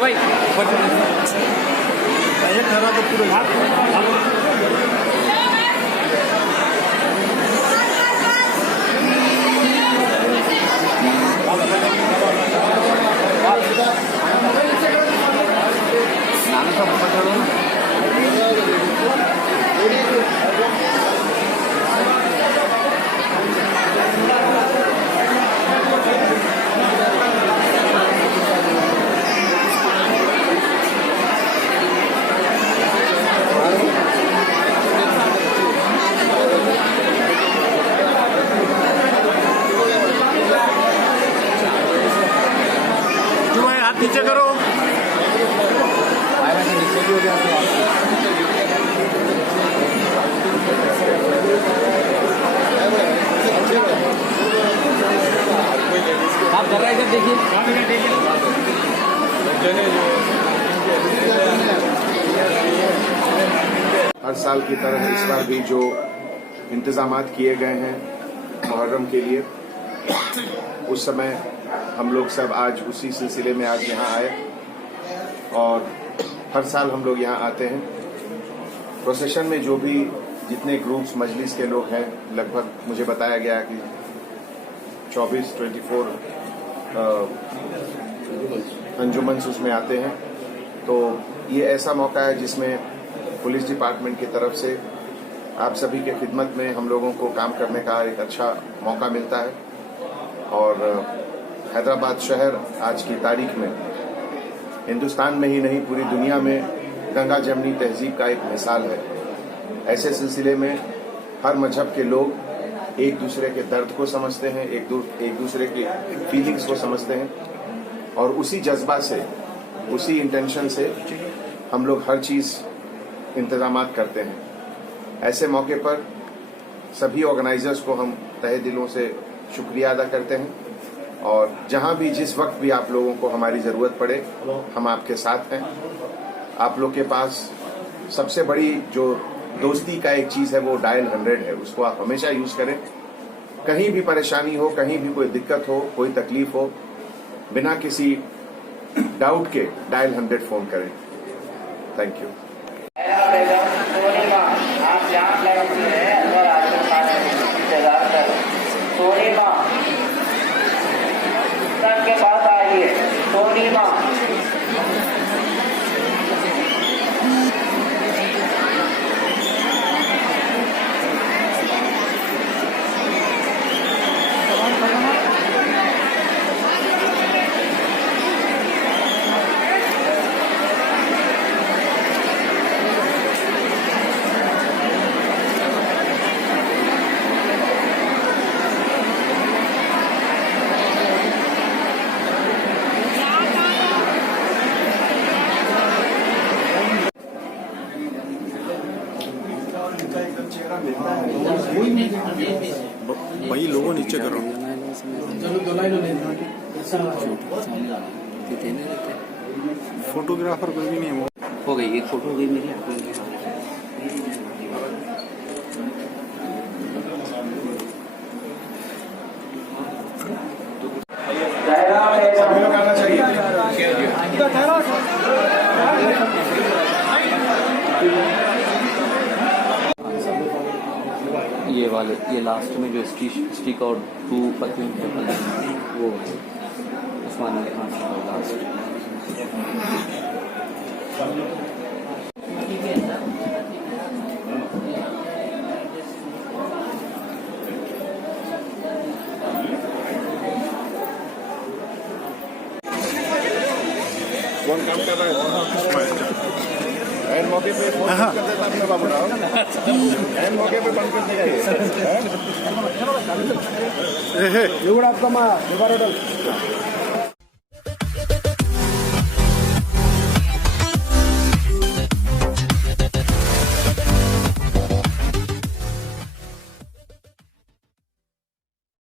भाई ठहरा तो पूरे नीचे करो। आप कर रहे हैं देखिए। हर साल की तरह इस बार भी जो इंतजामात किए गए हैं मुहर्रम के लिए, उस समय हम लोग सब आज उसी सिलसिले में आज यहाँ आए और हर साल हम लोग यहाँ आते हैं। प्रोसेशन में जो भी जितने ग्रुप्स मजलिस के लोग हैं, लगभग मुझे बताया गया कि 24 अंजुमन उसमें आते हैं। तो ये ऐसा मौका है जिसमें पुलिस डिपार्टमेंट की तरफ से आप सभी के खिदमत में हम लोगों को काम करने का एक अच्छा मौका मिलता है। और हैदराबाद शहर आज की तारीख में हिंदुस्तान में ही नहीं पूरी दुनिया में गंगा जमनी तहजीब का एक मिसाल है। ऐसे सिलसिले में हर मजहब के लोग एक दूसरे के दर्द को समझते हैं, एक दूसरे की फीलिंग्स को समझते हैं और उसी जज्बा से, उसी इंटेंशन से हम लोग हर चीज इंतजामात करते हैं। ऐसे मौके पर सभी ऑर्गेनाइजर्स को हम तहे दिलों से शुक्रिया अदा करते हैं और जहां भी जिस वक्त भी आप लोगों को हमारी जरूरत पड़े हम आपके साथ हैं। आप लोग के पास सबसे बड़ी जो दोस्ती का एक चीज है वो डायल 100 है, उसको आप हमेशा यूज करें। कहीं भी परेशानी हो, कहीं भी कोई दिक्कत हो, कोई तकलीफ हो, बिना किसी डाउट के डायल 100 फोन करें। Thank you. के पास आइए, सोनी माँ। भाई लोगों नीचे करो। फोटोग्राफर कोई भी नहीं है। हो गई एक फोटो हो गई मेरी। सभी लोग आना चाहिए। ये वाले, ये लास्ट में जो स्टिक और 2 पत्नी वो उस्मान अली खान साहब लास्ट। कौन काम कर रहा है? एन मौके पे फोन कर देता अपने बाबू राव। एन मौके पे बंद कर देगा। ये आपका माँ